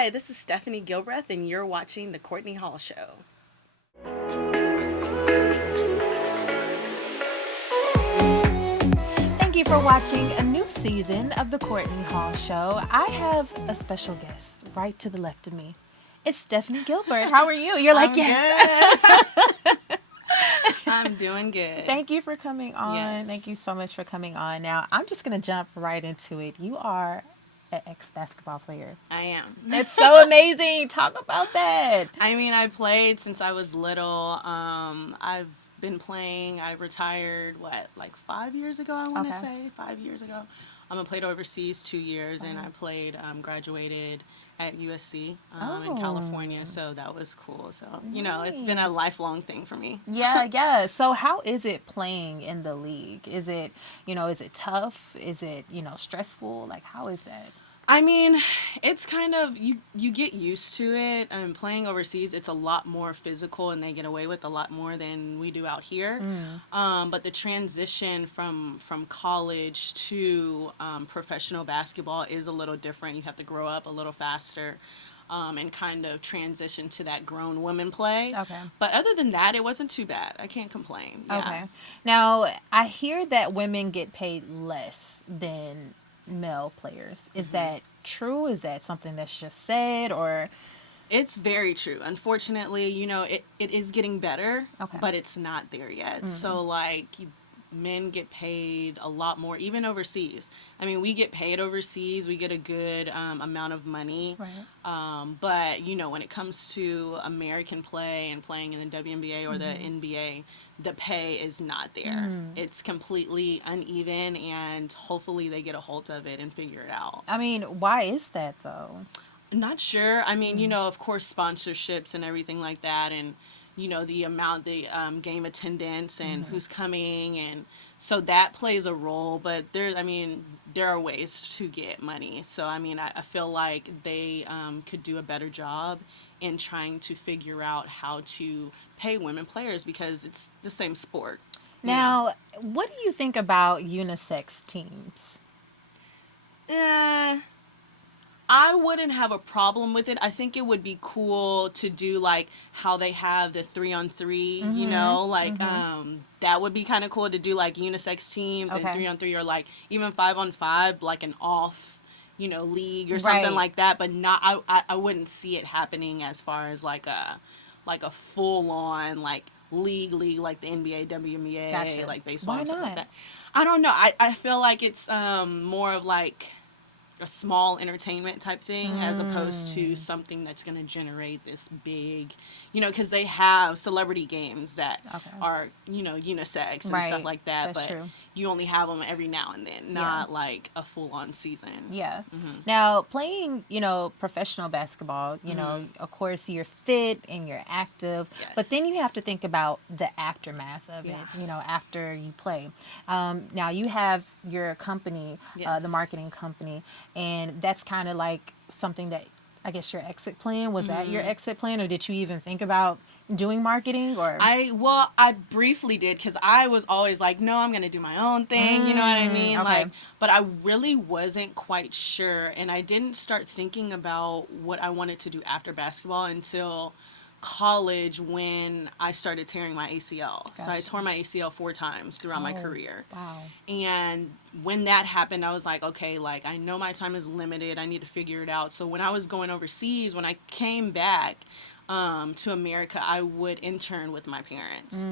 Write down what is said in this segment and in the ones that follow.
Hi, this is Stefanie Gilbreath, and you're watching The Courtney Hall Show. Thank you for watching a new season of The Courtney Hall Show. I have a special guest right to the left of me. It's Stefanie Gilbreath. How are you? You're like, yes. I'm doing good. Thank you for coming on. Yes. Thank you so much for coming on. Now, I'm just going to jump right into it. You are an ex-basketball player. I am. It's so amazing. Talk about that. I mean, I played since I was little. I've been playing. I retired, like 5 years ago, I want to Okay. say. 5 years ago. I played overseas 2 years, and I played, graduated at USC in California, so that was cool. So, it's been a Nice. lifelong thing for me. Yeah. So how is it playing in the league? Is it tough? Is it, stressful? Like, how is that? I mean, it's kind of you get used to it. Playing overseas, it's a lot more physical, and they get away with a lot more than we do out here. But the transition from college to professional basketball is a little different. You have to grow up a little faster. And kind of transition to that grown woman play. Okay. But other than that, it wasn't too bad. I can't complain. Yeah. Okay. Now, I hear that women get paid less than male players. Is that true? Is that something that's just said, or? It's very true. Unfortunately, it is getting better, Okay. but it's not there yet. So, like, men get paid a lot more, even overseas. I mean, we get paid overseas. We get a good amount of money. Right. But, when it comes to American play and playing in the WNBA or the NBA, the pay is not there. It's completely uneven, and hopefully they get a hold of it and figure it out. I mean, why is that though? Not sure. I mean, of course, sponsorships and everything like that, and the amount, the game attendance, and who's coming, and so that plays a role. But there are ways to get money. So I feel like they could do a better job in trying to figure out how to pay women players because it's the same sport. Now, what do you think about unisex teams? Eh, I wouldn't have a problem with it. I think it would be cool to do like how they have the 3-on-3, that would be kind of cool to do like unisex teams and Okay. 3-on-3 or like even 5-on-5, like an off, league or something Right. like that. But not, I wouldn't see it happening as far as like a full on like league like the NBA, WNBA, Gotcha. like baseball Why and stuff like not? that. I don't know. I feel like it's more of like a small entertainment type thing as opposed to something that's going to generate this big, because they have celebrity games that Okay. are, unisex and Right. stuff like that, That's but true. you only have them every now and then, not like a full on season. Yeah. Now, playing, professional basketball, of course you're fit and you're active, but then you Yes. have to think about the aftermath of it, Yeah. after you play. Now, you have your company, the Yes. marketing company, and that's kind of like something that I guess your exit plan, was that your exit plan, or did you even think about doing marketing, or? I briefly did because I was always like, no, I'm gonna do my own thing. You know what I mean? Okay. Like, but I really wasn't quite sure, and I didn't start thinking about what I wanted to do after basketball until college when I started tearing my ACL. So I Gotcha. tore my ACL 4 times throughout my Oh, career. wow. And when that happened, I was like, okay, like I know my time is limited. I need to figure it out. So when I was going overseas, when I came back to America, I would intern with my parents.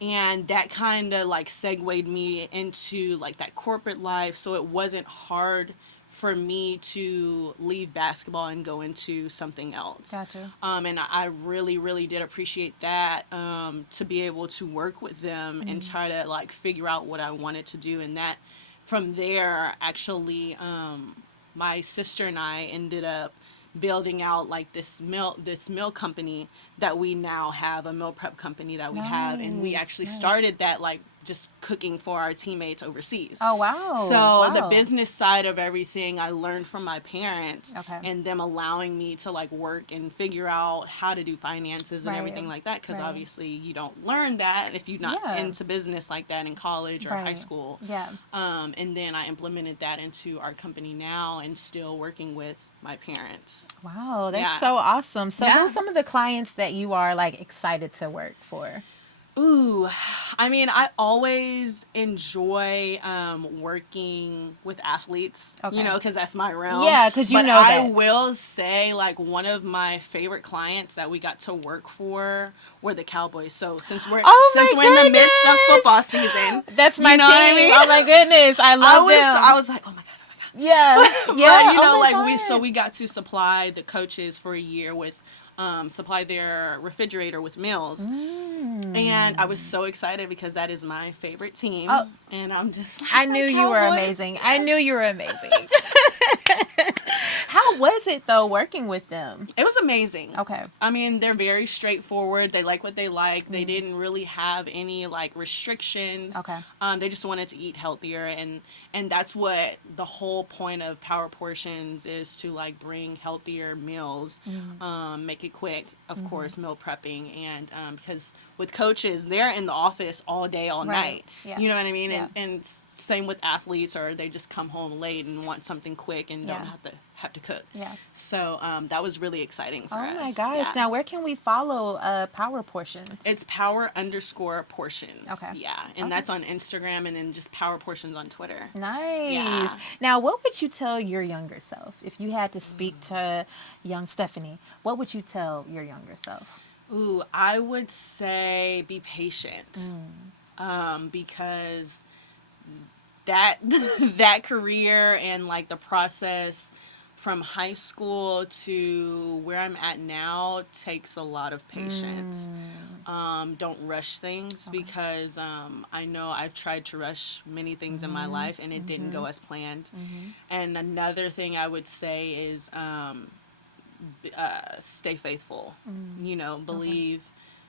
And that kind of like segued me into like that corporate life. So it wasn't hard for me to leave basketball and go into something else. Gotcha. And I really, really did appreciate that, to be able to work with them and try to like figure out what I wanted to do. And that from there, actually, my sister and I ended up building out like this meal company that we now have, a meal prep company that we have, and we Nice, actually nice. started that like just cooking for our teammates overseas. Oh, wow. So the Wow. business side of everything I learned from my parents, Okay. and them allowing me to like work and figure out how to do finances and Right. everything like that, because Right. obviously you don't learn that if you're not Yeah. into business like that in college or high Right. school. Yeah. And then I implemented that into our company now, and still working with my parents. Wow, that's Yeah. so awesome. So Yeah. who's some of the clients that you are like excited to work for? Ooh, I mean, I always enjoy working with athletes, Okay. because that's my realm. Yeah, because you But know I that. will say, like, one of my favorite clients that we got to work for were the Cowboys. So since we're in the midst of Oh football my season, goodness! That's my you know what I team. mean? Oh my goodness, I love I them. was like, oh my god, oh my god. Yeah, But yeah. Oh my like god. we got to supply the coaches for a year with supply their refrigerator with meals. And I was Mm. so excited because that is my favorite Oh, team. And I'm just I like, my knew you were Cowboys, amazing. I knew you yes. were amazing. How was it though working with them? It was amazing. Okay. I mean, they're very straightforward. They like what they like. They Mm. didn't really have any like restrictions. Okay. They just wanted to eat healthier, and that's what the whole point of Power Portions is, to like bring healthier meals, Mm. make it quick. Of Mm-hmm. course, meal prepping, and because with coaches, they're in the office all day, all Right. night. Yeah. You know what I mean? Yeah. And same with athletes, or they just come home late and want something quick and don't Yeah. have to cook. Yeah. So that was really exciting for Oh my us. gosh. Yeah. Now, where can we follow Power Portions? It's power_portions. Okay. Yeah. And Okay. that's on Instagram, and then just power portions on Twitter. Nice. Yeah. Now, what would you tell your younger self if you had to speak to young Stephanie? What would you tell your younger self? Ooh, I would say be patient. Mm. Because that that career and like the process from high school to where I'm at now takes a lot of patience. Mm. Don't rush things, Okay. because I know I've tried to rush many things in my Mm-hmm. life and it didn't Mm-hmm. go as planned. Mm-hmm. And another thing I would say is stay faithful. Mm. Okay. Believe,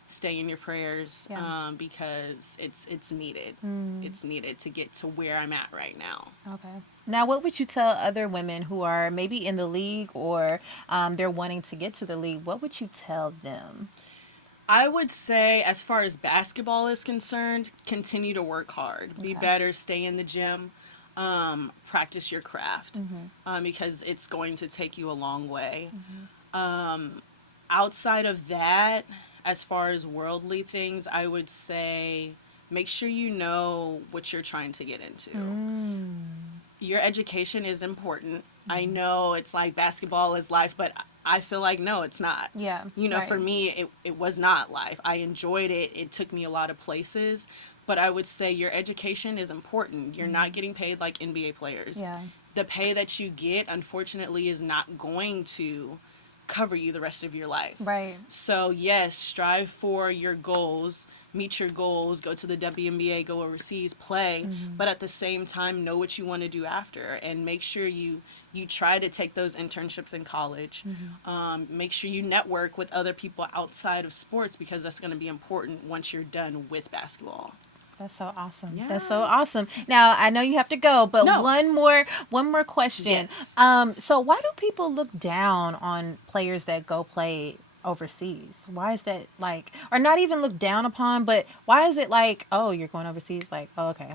stay in your prayers, Yeah. because it's needed. Mm. It's needed to get to where I'm at right now. Okay. Now, what would you tell other women who are maybe in the league or they're wanting to get to the league? What would you tell them? I would say, as far as basketball is concerned, continue to work hard. Be Okay. better, stay in the gym, practice your craft, Mm-hmm. because it's going to take you a long way. Mm-hmm. Outside of that, as far as worldly things, I would say make sure you know what you're trying to get into. Mm. Your education is important. I Mm-hmm. know it's like basketball is life, but I feel like no, it's not. Yeah. For Right. me, it was not life. I enjoyed it. It took me a lot of places, but I would say your education is important. You're not Mm. getting paid like NBA players. Yeah. The pay that you get, unfortunately, is not going to cover you the rest of your life. Right. So, yes, strive for your goals, meet your goals, go to the WNBA, go overseas, play, Mm-hmm. but at the same time know what you want to do after, and make sure you try to take those internships in college. Mm-hmm. Make sure you network with other people outside of sports, because that's going to be important once you're done with basketball. That's so awesome. That's so Yeah. awesome. Now, I know you have to go, but No. one more question. Yes. So why do people look down on players that go play overseas? Why is that like, or not even look down upon, but why is it like, oh, you're going overseas? Like, oh, okay.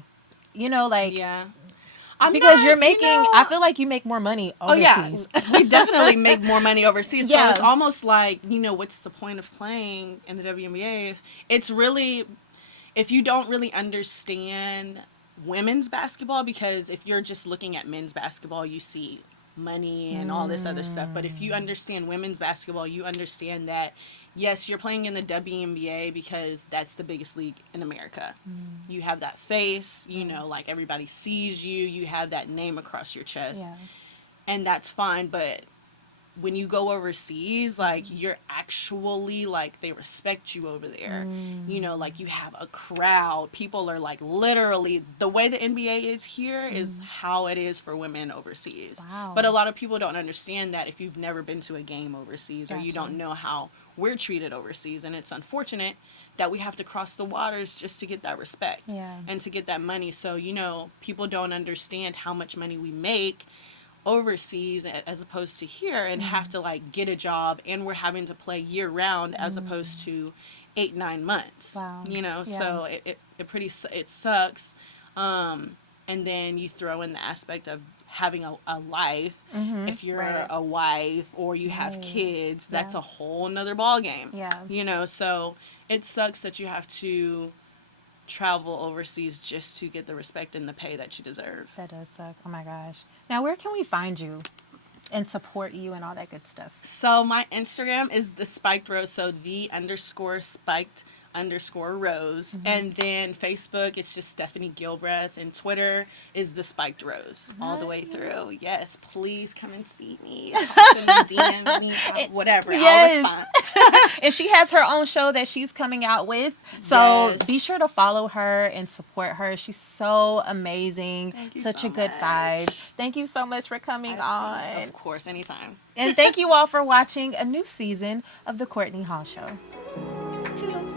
Like, Yeah. I'm because you're not, making, I feel like you make more money oh yeah, overseas. we definitely make more money overseas. So it's Yeah. almost like, what's the point of playing in the WNBA if it's really, if you don't really understand women's basketball, because if you're just looking at men's basketball, you see money and all this other stuff. But if you Mm. understand women's basketball, you understand that yes, you're playing in the WNBA because that's the biggest league in America. Mm. You have that face, Right. like everybody sees you, you have that name across your chest, Yeah. and that's fine. But when you go overseas, like Mm-hmm. you're actually like they respect you over there. Mm. Like you have a crowd. People are like literally the way the NBA is here is Mm. how it is for women overseas. But Wow. a lot of people don't understand that if you've never been to a game overseas, or you Gotcha. don't know how we're treated overseas, and it's unfortunate that we have to cross the waters just to get that respect Yeah. and to get that money. So, people don't understand how much money we make overseas as opposed to here, and have Mm. to like get a job, and we're having to play year round as opposed Mm. to 8-9 months, Wow. Yeah. so it sucks. And then you throw in the aspect of having a life. If you're Right. a wife or you have Right. kids, that's Yeah. a whole nother ball game. Yeah. So it sucks that you have to travel overseas just to get the respect and the pay that you deserve. That does suck. Oh my gosh. Now, where can we find you and support you and all that good stuff? So my Instagram is the spiked rose, so the_spiked_rose. And then Facebook it's just Stefanie Gilbreath, and Twitter is the spiked rose all the way Nice. through. Yes, please come and see me. Talk to me, DM me, whatever. I'll Yes. respond. And she has her own show that she's coming out with. So Yes. be sure to follow her and support her. She's so amazing. Thank you Such so a good much. vibe. Thank you so much for coming on. Of course, anytime. And thank you all for watching a new season of The Courtney Hall Show. Toodles.